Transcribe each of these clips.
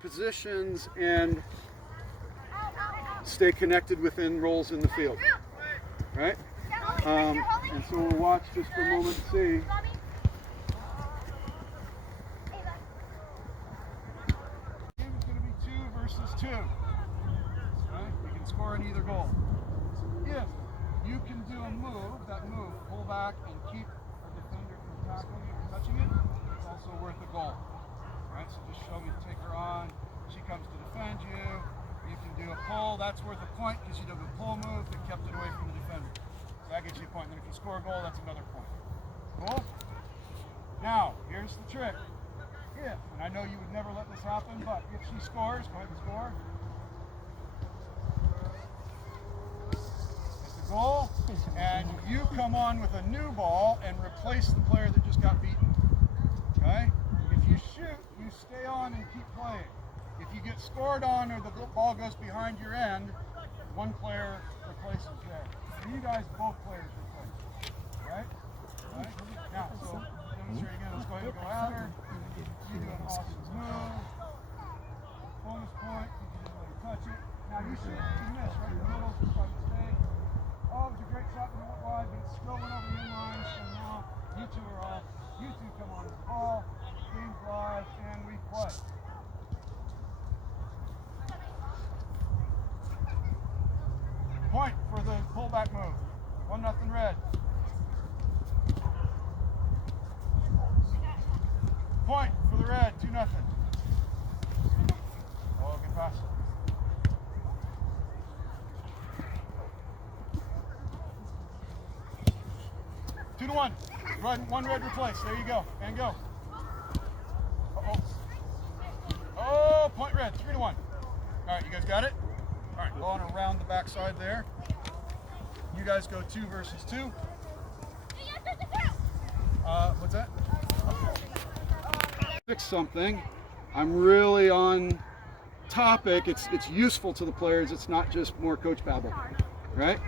positions and stay connected within roles in the field, right? And so we'll watch just for a moment and see. Game is going to be 2 versus 2. Right? You can score in either goal. If you can do a move, pull back and keep a defender from tackling it or touching it, it's also worth a goal. Right? So just show me, take her on, she comes to defend you. You can do a pull, that's worth a point because you did a pull move that kept it away from the defender. So that gives you a point. And then if you score a goal, that's another point. Cool? Now, here's the trick. If, and I know you would never let this happen, but if she scores, go ahead and score. Goal, and you come on with a new ball and replace the player that just got beaten. Okay? If you shoot, you stay on and keep playing. If you get scored on or the ball goes behind your end, one player replaces there. So you guys, both players replace. Right? Right? Now, so demonstrate again. Let's go ahead and go at her. You do an awesome move. Bonus point. You can really touch it. Now you shoot, you miss right in the middle, just by mistake. Oh, it was a great shot and it went wide, but it still went over the line, so now you two are off. You two come on with the ball, game's live, and we play. Point for the pullback move. 1-0 red. Point for the red, 2-0. Oh, good pass. 2-1. One red replace. There you go. And go. Uh-oh. Oh, point red. 3-1. All right, you guys got it? All right, go on around the backside there. You guys go 2 versus 2. What's that? Fix something. I'm really on topic. It's useful to the players. It's not just more coach babble, right?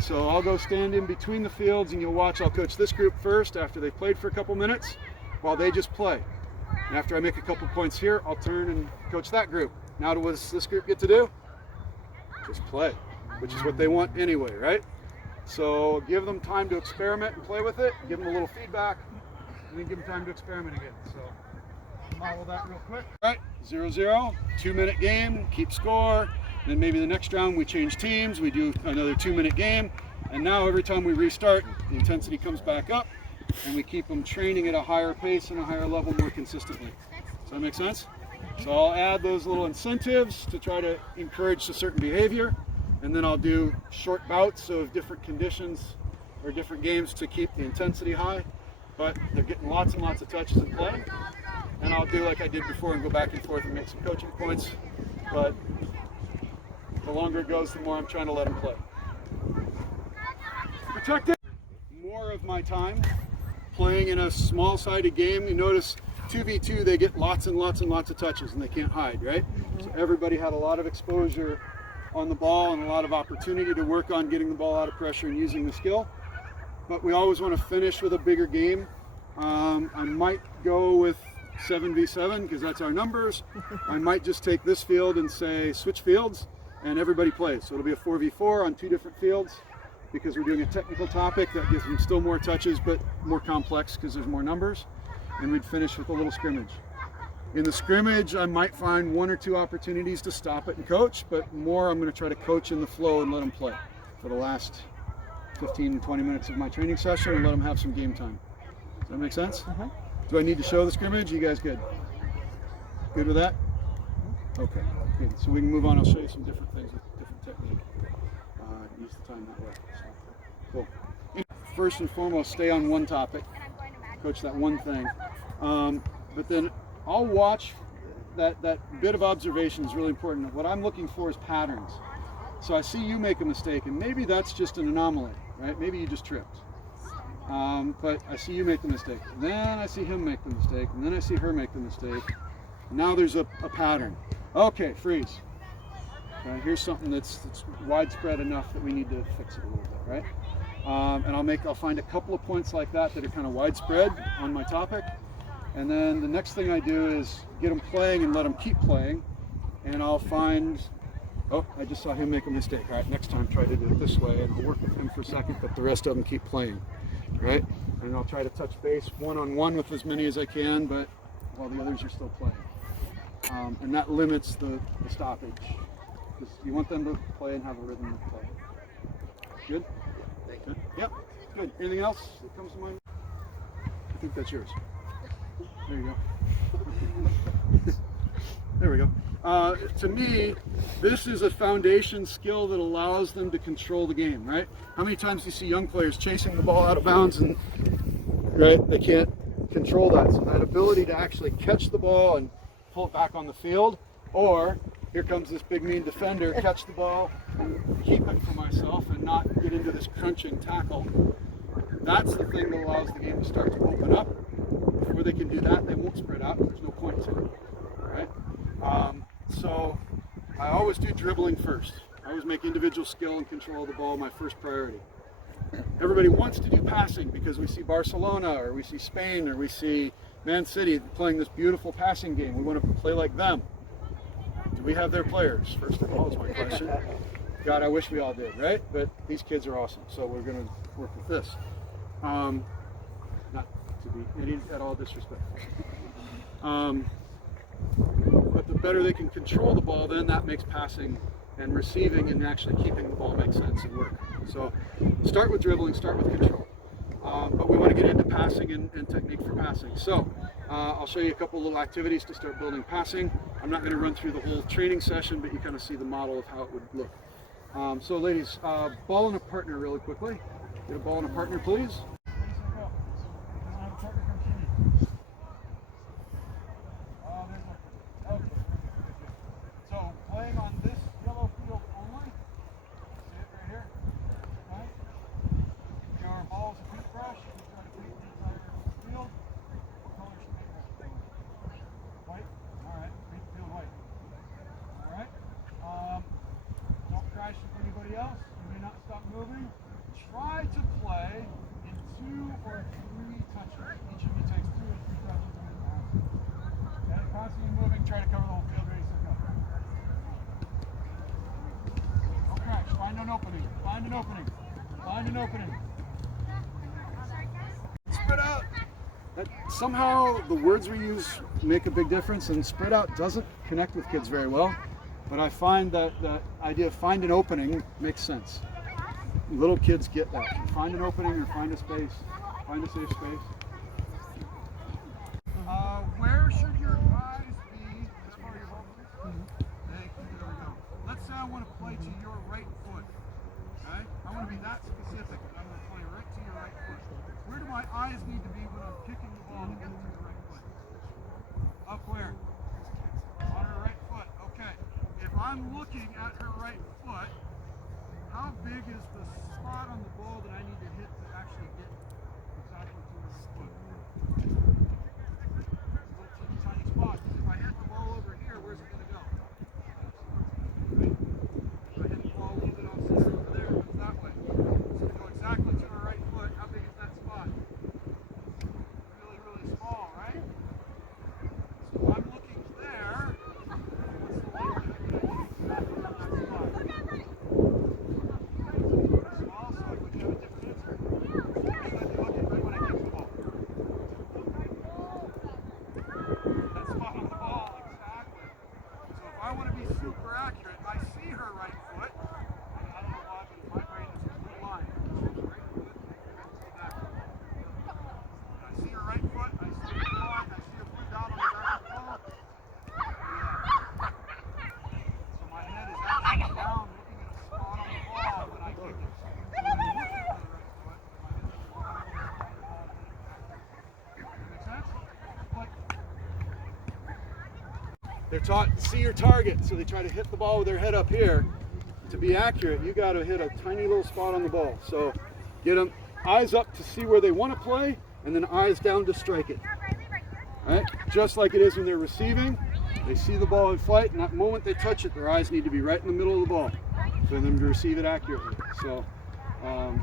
So I'll go stand in between the fields and you'll watch. I'll coach this group first after they've played for a couple minutes while they just play. And after I make a couple points here, I'll turn and coach that group. Now what does this group get to do? Just play, which is what they want anyway, right? So give them time to experiment and play with it, give them a little feedback, and then give them time to experiment again. So model that real quick. All right, 0-0, 2-minute game, keep score. Then maybe the next round we change teams, we do another 2-minute game, and now every time we restart, the intensity comes back up, and we keep them training at a higher pace and a higher level more consistently. Does that make sense? So I'll add those little incentives to try to encourage a certain behavior, and then I'll do short bouts of different conditions or different games to keep the intensity high, but they're getting lots and lots of touches in play, and I'll do like I did before and go back and forth and make some coaching points, but the longer it goes, the more I'm trying to let them play. Protect it. More of my time playing in a small-sided game. You notice 2v2, they get lots and lots and lots of touches and they can't hide, right? So everybody had a lot of exposure on the ball and a lot of opportunity to work on getting the ball out of pressure and using the skill. But we always want to finish with a bigger game. I might go with 7v7 because that's our numbers. I might just take this field and say switch fields and everybody plays. So it'll be a 4v4 on 2 different fields because we're doing a technical topic that gives them still more touches but more complex because there's more numbers. And we'd finish with a little scrimmage. In the scrimmage, I might find 1 or 2 opportunities to stop it and coach, but more I'm going to try to coach in the flow and let them play for the last 15 to 20 minutes of my training session and let them have some game time. Does that make sense? Do I need to show the scrimmage? You guys good? Good with that? Okay, good. So we can move on. I'll show you some different things with different technique. Use the time that way. So, cool. First and foremost, stay on one topic. Coach that one thing. But then I'll watch that bit of observation is really important. What I'm looking for is patterns. So I see you make a mistake, and maybe that's just an anomaly, right? Maybe you just tripped. But I see you make the mistake. Then I see him make the mistake, and then I see her make the mistake. Now there's a pattern. Okay, freeze. Okay, here's something that's widespread enough that we need to fix it a little bit, right? And I'll find a couple of points like that that are kind of widespread on my topic. And then the next thing I do is get them playing and let them keep playing. and I'll find, oh, I just saw him make a mistake. All right, next time try to do it this way, and I'll work with him for a second, but the rest of them keep playing, right? And I'll try to touch base one-on-one with as many as I can, but while the others are still playing. And that limits the stoppage. Because you want them to play and have a rhythm of play. Good? Thank you. Yep, good. Anything else that comes to mind? I think that's yours. There you go. There we go. To me, this is a foundation skill that allows them to control the game, right? How many times do you see young players chasing the ball out of bounds and, right, they can't control that. So that ability to actually catch the ball and pull it back on the field, or here comes this big mean defender, catch the ball and keep it for myself and not get into this crunching tackle. That's the thing that allows the game to start to open up. Before they can do that, they won't spread out. There's no point to it, right? So I always do dribbling first. I always make individual skill and control of the ball my first priority. Everybody wants to do passing because we see Barcelona or we see Spain or we see Man City playing this beautiful passing game. We want to play like them. Do we have their players? First of all, is my question. God, I wish we all did, right? But these kids are awesome, so we're going to work with this. Not to be any at all disrespectful. But the better they can control the ball, then that makes passing and receiving and actually keeping the ball make sense and work. So start with dribbling, start with control. But we want to get into passing and technique for passing. So I'll show you a couple little activities to start building passing. I'm not going to run through the whole training session, but you kind of see the model of how it would look. So ladies, ball and a partner really quickly. Get a ball and a partner, please. So playing on this yellow field only. See it right here? Right? Your ball's a paintbrush. You try to paint the entire field. What color should paint that field? White? Alright, paint the field white. Alright? Don't crash with anybody else. You may not stop moving. Try to play in 2 or 3 touches. Each of you takes 2 or 3 touches to get past. Okay, constantly moving, try to cover the whole field. Ready, set, go. Don't crash. Find an opening. Find an opening. Find an opening. Spread out. Somehow the words we use make a big difference, and spread out doesn't connect with kids very well. But I find that the idea of find an opening makes sense. Little kids get that. Find an opening or find a space. Find a safe space. Where should your eyes be as far as your ball moves? Thank you. There we go. Let's say I want to play to your right foot. Okay? I want to be that specific. I'm going to play right to your right foot. Where do my eyes need to be when I'm kicking the ball to get to your right foot? Up where? On her right foot. Okay. If I'm looking at her right foot, how big is the spot on the ball that I need to hit to actually get exactly to her right foot? Little tiny spot. If I hit the ball over here, where's it going to go? Right? If I hit the ball a little bit off center over there, it goes that way. It's going to go exactly to her right foot. How big is that spot? Really, really small, right? So if I'm looking there, what's the likelihood that I hit exactly on that spot? Small, so would you have a different answer? Where should I be looking right when I kick the ball? That spot on the ball, exactly. So if I want to be super accurate, I see her right foot. I don't know why, but in my brain it's a blue line. Right foot, that. I see her right foot, I see her blue line, I see her blue dot on the back of the ball. So my head is actually down looking at a spot on the ball when I kick it. So when I'm looking for the right foot, if I hit the ball, I'm going to spot the ball. Does that make sense? Like, they're taught to see your target, so they try to hit the ball with their head up here. To be accurate, you got to hit a tiny little spot on the ball. So get them eyes up to see where they want to play, and then eyes down to strike it. All right? Just like it is when they're receiving. They see the ball in flight, and that moment they touch it, their eyes need to be right in the middle of the ball for them to receive it accurately. So, yeah.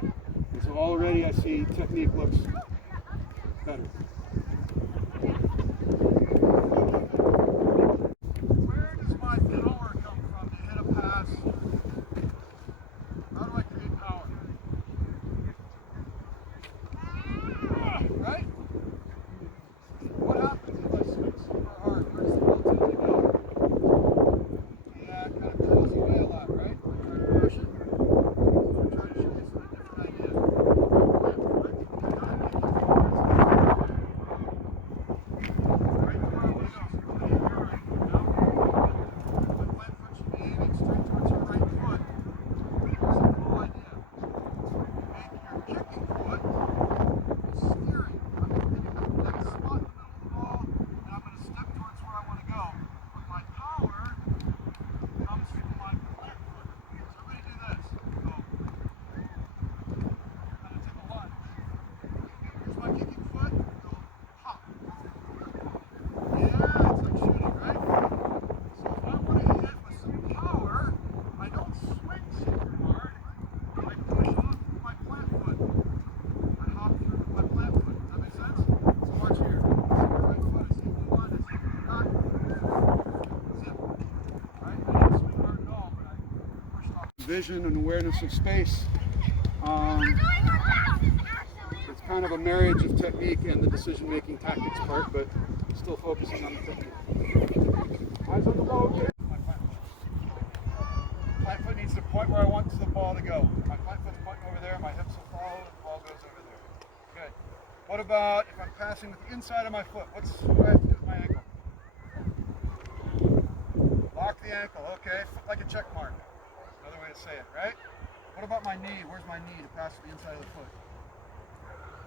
And so already I see technique looks better. vision and awareness of space. It's kind of a marriage of technique and the decision-making tactics part, but still focusing on the technique. Eyes on the ball, okay? My plant foot needs to point where I want the ball to go. My plant foot's pointing over there, my hips will follow, and the ball goes over there. Good. What about if I'm passing with the inside of my foot? What do I have to do with my ankle? Lock the ankle, okay. Foot like a check mark. Another way to say it, right? What about my knee? Where's my knee to pass to the inside of the foot?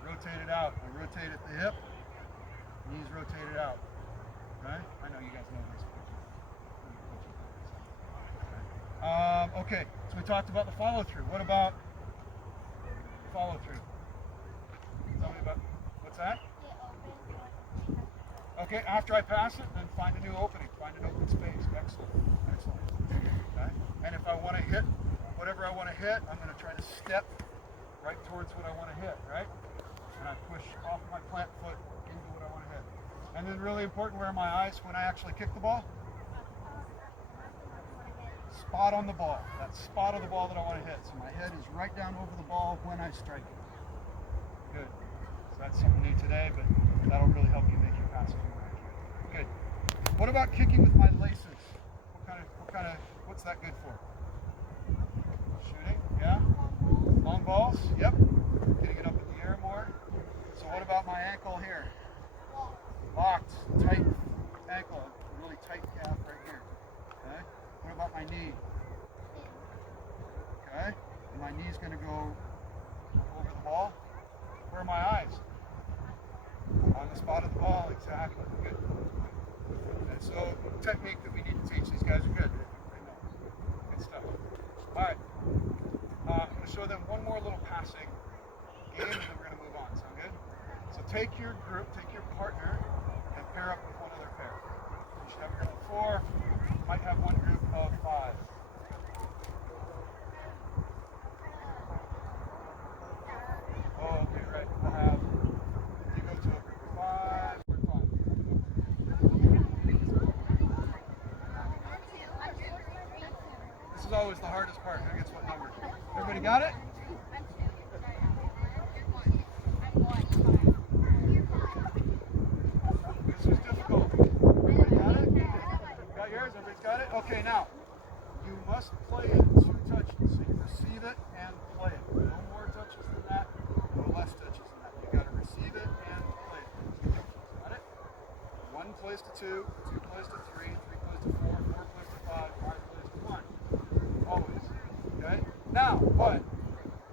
Rotate it out. I rotate at the hip. Knees rotated out. Okay? I know you guys know this. Okay, so we talked about the follow through. What about follow through? Tell me about, what's that? Okay, after I pass it, then find a new opening, find an open space. Excellent, excellent. Okay, and if I want to hit whatever I want to hit, I'm going to try to step right towards what I want to hit, right? And I push off my plant foot into what I want to hit. And then really important, where are my eyes when I actually kick the ball? Spot on the ball. That spot of the ball that I want to hit. So my head is right down over the ball when I strike it. Good. So that's something new today, but that'll really help you make your passes more accurate. Good. What about kicking with my laces? What's that good for? Shooting, yeah. Long balls, yep. Getting it up in the air more. So what about my ankle here? Locked, tight ankle, really tight calf right here. Okay. What about my knee? Okay. And my knee's going to go over the ball. Where are my eyes? On the spot of the ball, exactly. Good. And so, technique that we need to teach. These guys are good. They know. Good stuff. All right. I'm going to show them one more little passing game, and then we're going to move on. Sound good? So take your group, take your partner, and pair up with one other pair. You should have a group of 4. You might have one group of 5. Oh, okay, right. We'll have, you go to a group of 5, or 5. This is always the hardest part. Who gets what number? Everybody got it? This is difficult. Everybody got it? Got yours? Everybody's got it? Okay, now, you must play it 2 touches. So you receive it and play it. No more touches than that, no less touches than that. You got to receive it and play it. 2 touches. Got it? 1 plays to 2, 2 plays to 3, 3 plays to 4, 4 plays to 5, 5 plays to 1. Always. Okay? Now, what?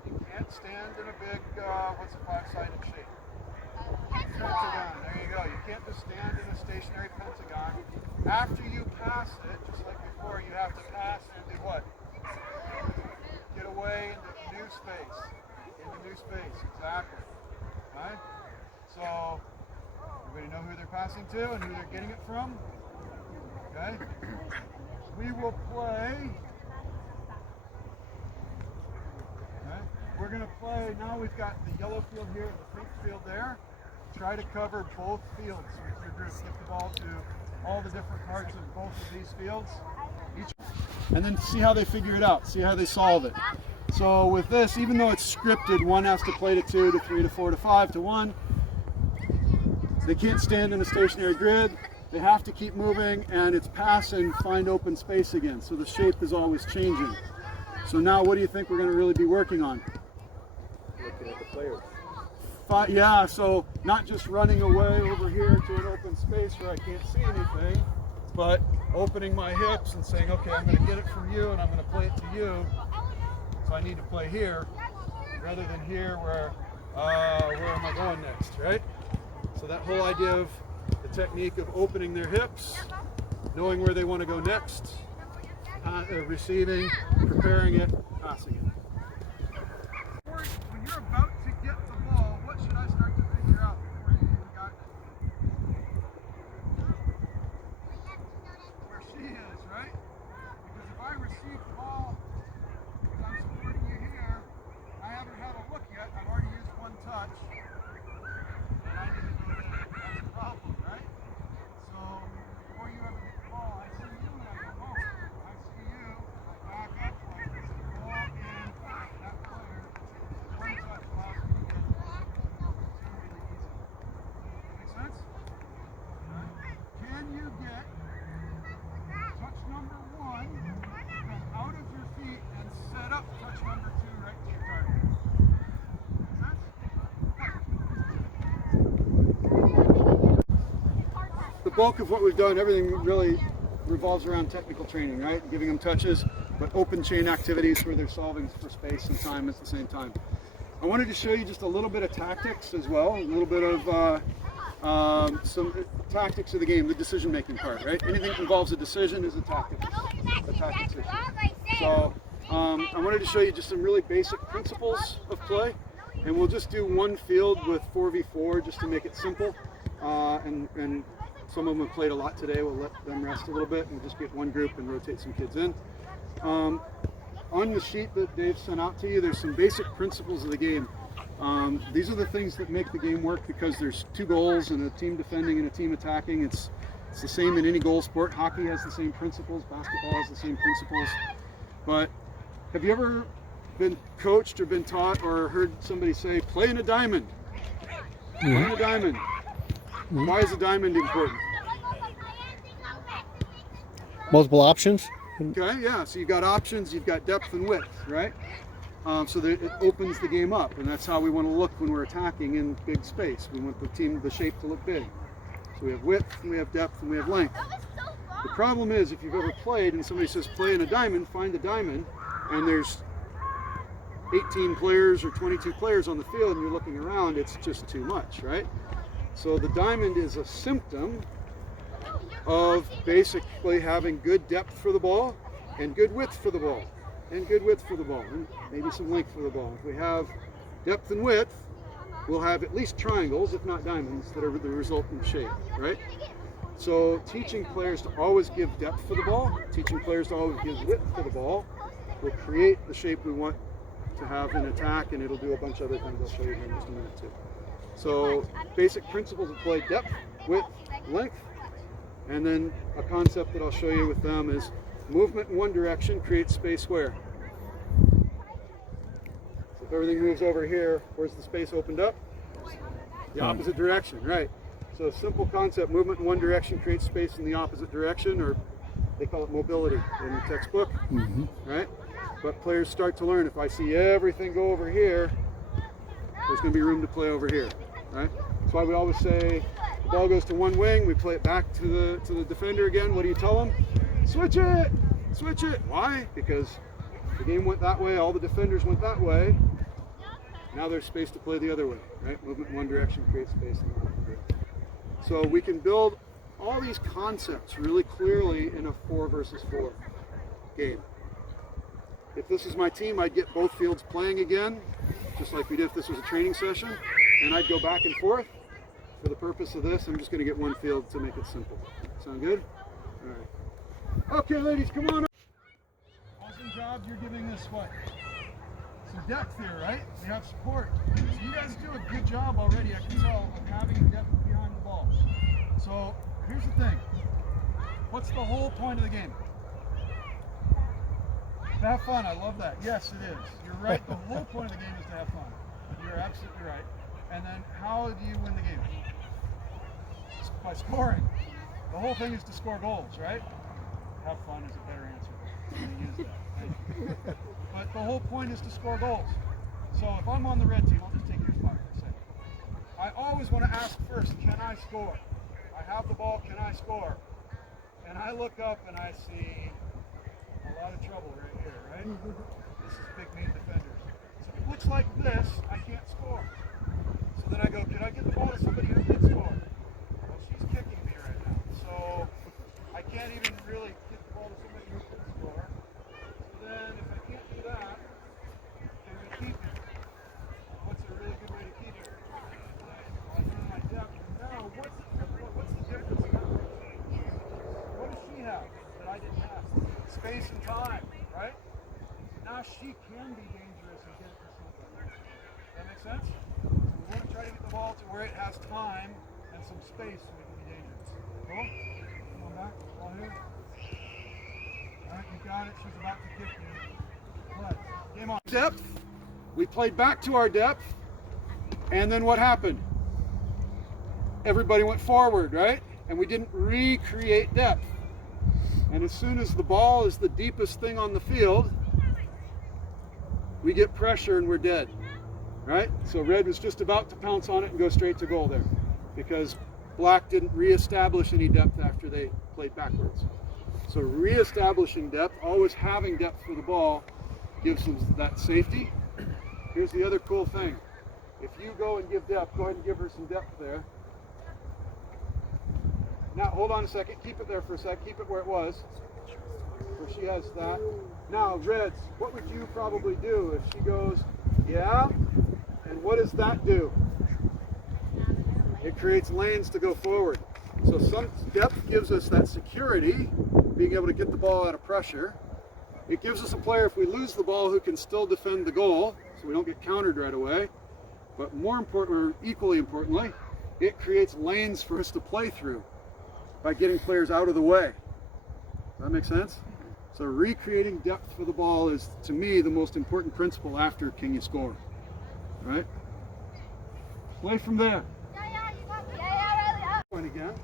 You can't stand in a big, what's a 5-sided shape? Pentagon. There you go. You can't just stand in a stationary pentagon. After you pass it, just like before, you have to pass into what? Get away into new space. Into new space. Exactly. Right? So, everybody know who they're passing to and who they're getting it from? Okay? We will play. We're going to play, now we've got the yellow field here and the pink field there. Try to cover both fields with your group. Get the ball to all the different parts of both of these fields. And then see how they figure it out. See how they solve it. So with this, even though it's scripted, 1 has to play to 2, to 3, to 4, to 5, to 1. They can't stand in a stationary grid. They have to keep moving, and it's pass and find open space again. So the shape is always changing. So now what do you think we're going to really be working on? Looking at the players. Yeah, so not just running away over here to an open space where I can't see anything, but opening my hips and saying, okay, I'm going to get it from you and I'm going to play it to you. So I need to play here rather than here where am I going next, right? So that whole idea of the technique of opening their hips, knowing where they want to go next, receiving, preparing it, passing it. When you're about to get the ball, what should I start to figure out before you even got it? Where she is, right? Because if I receive the ball, because I'm supporting you here, I haven't had a look yet, I've already used 1 touch, and I need to go there. That's the problem, right? So, before you ever get the ball, I see you and I go, oh, I see you, I back up, I see the bulk of what we've done, everything really revolves around technical training, right? Giving them touches, but open chain activities where they're solving for space and time at the same time. I wanted to show you just a little bit of tactics as well, a little bit of some tactics of the game, the decision-making part, right? Anything that involves a decision is a tactics issue. So I wanted to show you just some really basic principles of play, and we'll just do one field with 4v4 just to make it simple. And some of them have played a lot today. We'll let them rest a little bit and we'll just get one group and rotate some kids in. On the sheet that Dave sent out to you, there's some basic principles of the game. These are the things that make the game work because there's two goals and a team defending and a team attacking. It's the same in any goal sport. Hockey has the same principles. Basketball has the same principles. But have you ever been coached or been taught or heard somebody say, play in a diamond? Play in a diamond. Why is a diamond important? Multiple options? Okay, yeah, so you've got options, you've got depth and width, right? So that it opens the game up, and that's how we want to look when we're attacking in big space. We want the shape to look big. So we have width, and we have depth, and we have length. The problem is, if you've ever played and somebody says play in a diamond, find a diamond, and there's 18 players or 22 players on the field and you're looking around, it's just too much, right? So the diamond is a symptom of basically having good depth for the ball and good width for the ball and good width for the ball and maybe some length for the ball. If we have depth and width, we'll have at least triangles, if not diamonds, that are the resultant shape, right? So teaching players to always give depth for the ball, teaching players to always give width for the ball will create the shape we want to have in attack, and it'll do a bunch of other things I'll show you here in just a minute too. So basic principles of play: depth, width, length, and then a concept that I'll show you with them is movement in one direction creates space where? So if everything moves over here, where's the space opened up? The opposite direction, right? So a simple concept: movement in one direction creates space in the opposite direction, or they call it mobility in the textbook, right? But players start to learn, if I see everything go over here, there's going to be room to play over here, right? That's why we always say the ball goes to one wing, we play it back to the defender again. What do you tell them? Switch it! Switch it! Why? Because the game went that way, all the defenders went that way. Now there's space to play the other way, right? Movement in one direction creates space in the other direction. So we can build all these concepts really clearly in a 4 versus 4 game. If this is my team, I'd get both fields playing again, just like we did if this was a training session, and I'd go back and forth. For the purpose of this, I'm just going to get one field to make it simple. Sound good? All right. Okay, ladies, come on up. Awesome job. You're giving us what? Some depth here, right? We have support. So you guys do a good job already, I can tell, of having depth behind the ball. So here's the thing. What's the whole point of the game? To have fun. I love that. Yes, it is. You're right. The whole point of the game is to have fun. You're absolutely right. And then how do you win the game? By scoring. The whole thing is to score goals, right? Have fun is a better answer. I'm going to use that. But the whole point is to score goals. So if I'm on the red team, I'll just take your spot for a second. I always want to ask first, can I score? I have the ball, can I score? And I look up and I see a lot of trouble right here, right? This is big mean defenders. So if it looks like this, I can't score. So then I go, can I get the ball to somebody who can score? Well, she's kicking me right now. So I can't even really get the ball to somebody who can score. So then if I can't do that, can we keep it? What's a really good way to keep it? Well, I learn my depth. Now, what's the difference in that routine? What does she have that I didn't have? Space and time, right? Now she can be dangerous and get it to somebody. Does that make sense? So we want to try to get the ball to where it has time and some space so we can be dangerous. Cool? Come on back. Ball here. Alright, you got it. She's about to kick you. Let's. Game on. Depth. We played back to our depth. And then what happened? Everybody went forward, right? And we didn't recreate depth. And as soon as the ball is the deepest thing on the field, we get pressure and we're dead, right? So red was just about to pounce on it and go straight to goal there because black didn't reestablish any depth after they played backwards. So reestablishing depth, always having depth for the ball, gives them that safety. Here's the other cool thing. If you go and give depth, go ahead and give her some depth there. Now, hold on a second. Keep it there for a sec. Keep it where it was. Where she has that. Now, Reds, what would you probably do if she goes, yeah? And what does that do? It creates lanes to go forward. So some depth gives us that security, being able to get the ball out of pressure. It gives us a player, if we lose the ball, who can still defend the goal, so we don't get countered right away. But more important, or equally importantly, it creates lanes for us to play through by getting players out of the way. Does that make sense? So recreating depth for the ball is, to me, the most important principle after can you score, right? Play from there. Point again.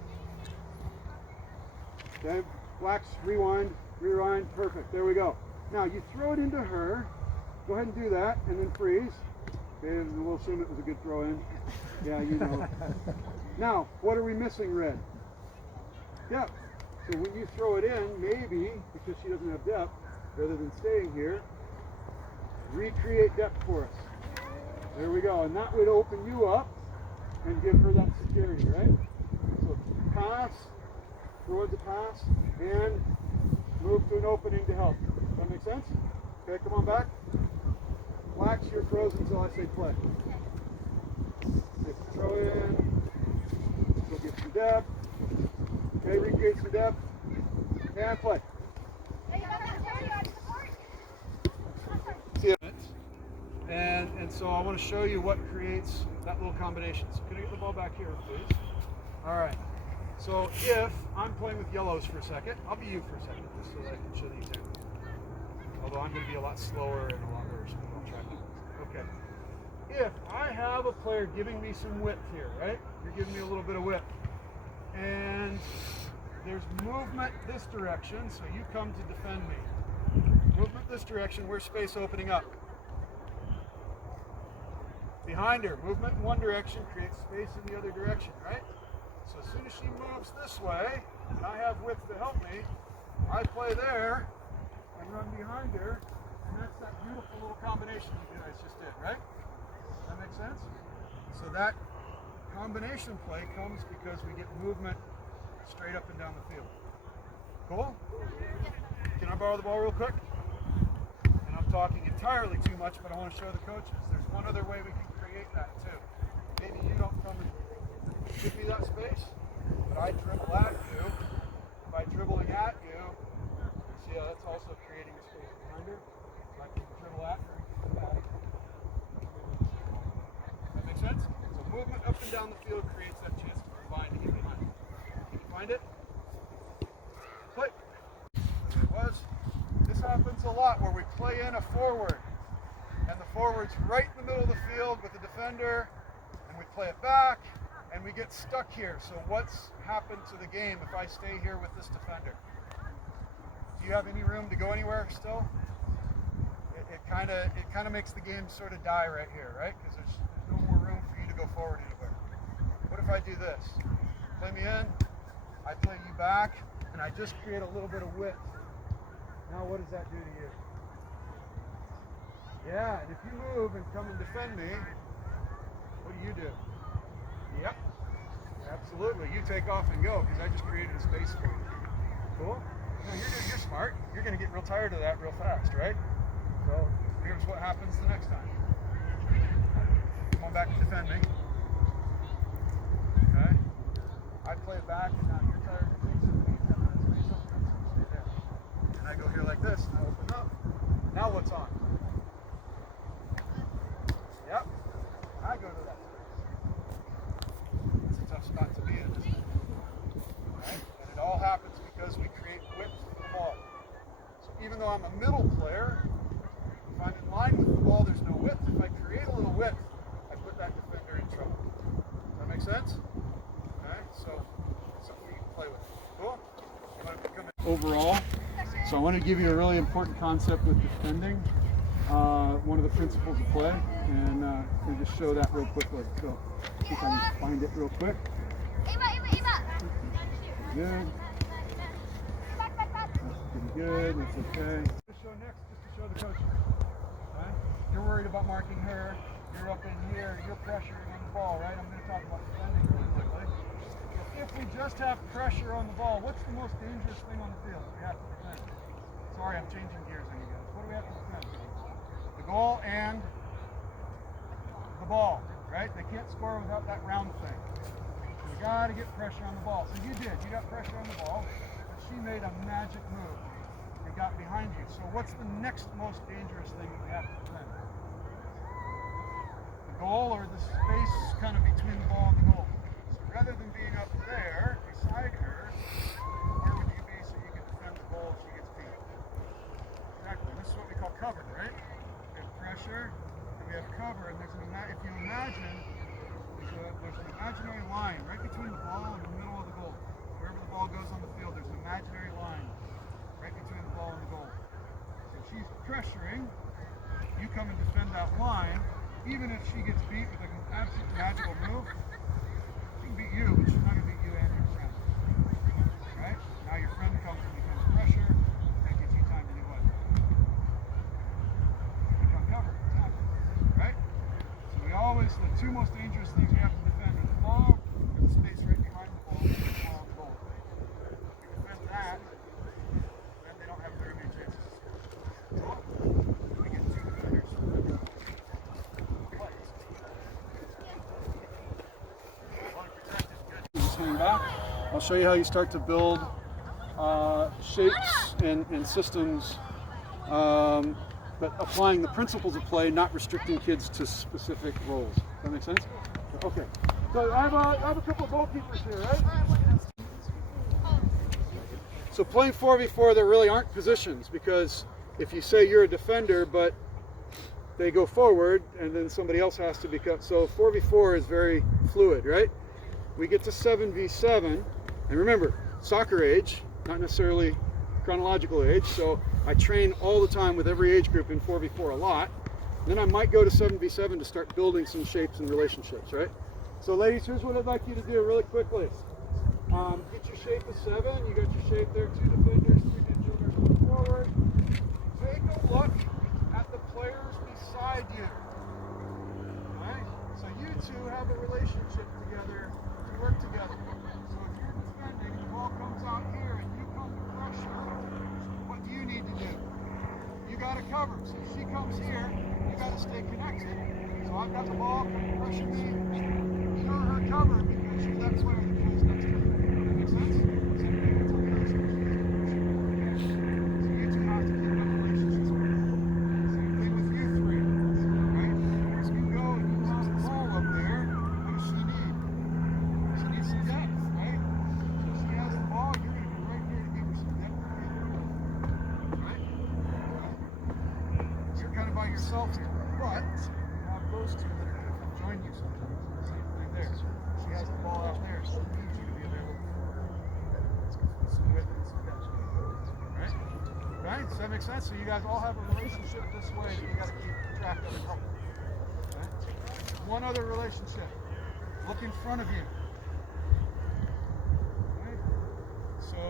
Okay, blacks, rewind, perfect, there we go. Now you throw it into her, go ahead and do that, and then freeze. Okay, and we'll assume it was a good throw in. Yeah, you know. Now, what are we missing, Red? Depth. So when you throw it in, maybe, because she doesn't have depth, rather than staying here, recreate depth for us. There we go, and that would open you up and give her that security, right? So pass, towards the pass, and move to an opening to help. Does that make sense? Okay, come on back. Blacks, you're frozen until I say play. Throw in, go get some depth. Okay, recreate some depth, and play. See it? And so I want to show you what creates that little combination. So can I get the ball back here, please? All right. So if I'm playing with yellows for a second, I'll be you for a second, just so that I can show these in. Although I'm going to be a lot slower and a lot worse. I'll try that. Okay. If I have a player giving me some width here, right? You're giving me a little bit of width. And there's movement this direction, so you come to defend me. Movement this direction, where's space opening up? Behind her. Movement in one direction creates space in the other direction, right? So as soon as she moves this way, and I have width to help me, I play there and run behind her, and that's that beautiful little combination you guys just did, right? Does that make sense? So that combination play comes because we get movement straight up and down the field. Cool? Can I borrow the ball real quick? And I'm talking entirely too much, but I want to show the coaches. There's one other way we can create that too. Maybe you don't come and give me that space, but I dribble at you. By dribbling at you, see how that's also creating a space behind her? So I can dribble at her and come back. That make sense? So movement up and down the field creates that chance to combine to get behind. Can you find it? Play. There it was. This happens a lot where we play in a forward, and the forward's right in the middle of the field with the defender, and we play it back, and we get stuck here. So what's happened to the game if I stay here with this defender? Do you have any room to go anywhere still? It kind of makes the game sort of die right here, right? Because there's no more room for you to go forward anywhere. What if I do this? Play me in, I play you back, and I just create a little bit of width. Now what does that do to you? Yeah, and if you move and come and defend me, what do? Yep, absolutely. You take off and go because I just created a space for you. Cool? Now you're smart. You're going to get real tired of that real fast, right? So here's what happens the next time. Come on back and defend me. Okay? I play it back and now you're tired of chasing me. Come on, space open. Stay there. And I go here like this and I open up. Now what's on? Yep. I go to that space. It's a tough spot to be in, isn't it? Right? And it all happens because we create width for the ball. So even though I'm a middle player, if I'm in line with the ball, there's no width. If I create a little width, I put that defender in trouble. Does that make sense? Okay, so something you can play with. Cool? You want to become overall. So I want to give you a really important concept with defending. One of the principles of play, and we'll just show that real quickly. So see if I can find it real quick. Good. Pretty good. That's okay. Show next, just to show the coaches. Right? You're worried about marking her. You're up in here. You're pressuring on the ball, right? I'm going to talk about defending really quickly. If we just have pressure on the ball, what's the most dangerous thing on the field we have to defend? Sorry, I'm changing gears on you guys. What do we have to defend? The goal and the ball, right? They can't score without that round thing. You got to get pressure on the ball. So you did. You got pressure on the ball, but she made a magic move and got behind you. So what's the next most dangerous thing that we have to defend? The goal or the space kind of between the ball and the goal. So rather than being up there beside her, where would you be so you can defend the goal if she gets beat? Exactly. This is what we call cover, right? We have pressure and we have cover, and there's if you imagine, there's an imaginary line right between the ball and the middle of the goal. Wherever the ball goes on the field, there's an imaginary line right between the ball and the goal. So she's pressuring, you come and defend that line. Even if she gets beat with an absolute magical move, she can beat you, but she's not going to beat you and your friend. Right? Now your friend comes and becomes pressure, that gives you time to do what? Become cover. Exactly. Right? So we always, the two most dangerous things we have to defend are the ball and the space right behind the ball and the goal. If we defend that, then they don't have very many chances to score. We get two defenders. Just hang back. I'll show you how you start to build shapes and systems, but applying the principles of play, not restricting kids to specific roles. Does that make sense? Okay. So I have a couple of goalkeepers here, right? So playing 4v4, there really aren't positions, because if you say you're a defender, but they go forward, and then somebody else has to become. So 4v4 is very fluid, right? We get to 7v7, and remember, soccer age, not necessarily chronological age, so I train all the time with every age group in 4v4 a lot. Then I might go to 7v7 to start building some shapes and relationships, right? So ladies, here's what I'd like you to do really quickly. Get your shape of 7, you got your shape there, 2 defenders, 3 midfielders on the forward. Take a look at the players beside you. Alright? So you two have a relationship together to work together. So if you're defending, the ball comes out here and you come to pressure, what do you need to do? You got to cover. So if she comes here, you got to stay connected. So I've got the ball, pressure me, show her cover because you're that player that plays next to her. Make sense? So you two have to keep up relationships with her. Same thing with you three. Right? So you go and you toss the ball up there, what does she need? She needs some depth, right? So she has the ball, you're going to be right there to give her some depth. Right? You're kind of by yourself here. But you have those two that are going to come join you sometimes. Same thing there. She has the ball out there, so she needs you to be available. Some width and some depth. Right? Right? Does that make sense? So you guys all have a relationship this way that you got to keep track of and help. Right? One other relationship. Look in front of you. Right? So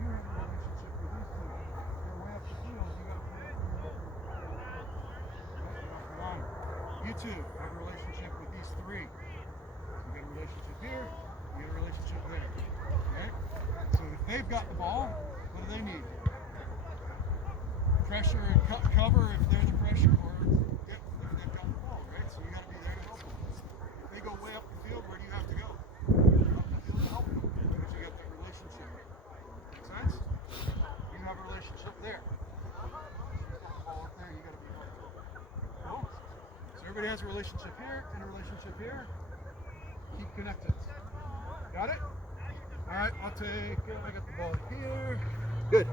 you have a relationship with these two. They're way up the field. You got to play up the line. You two have a relationship with these three. You get a relationship here. You get a relationship there. Right? So if they've got the ball, what do they need? Pressure and cover if they're the pressure, or if they've got the ball, right? So you got to be there to help them. If they go way up the field, where do you have to go? Up the field to help them, because you have that relationship. Make sense? You have a relationship there. The ball up there, you got to be helpful. Cool? So everybody has a relationship here and a relationship here. Keep connected. Got it? All right, I got the ball here. Good.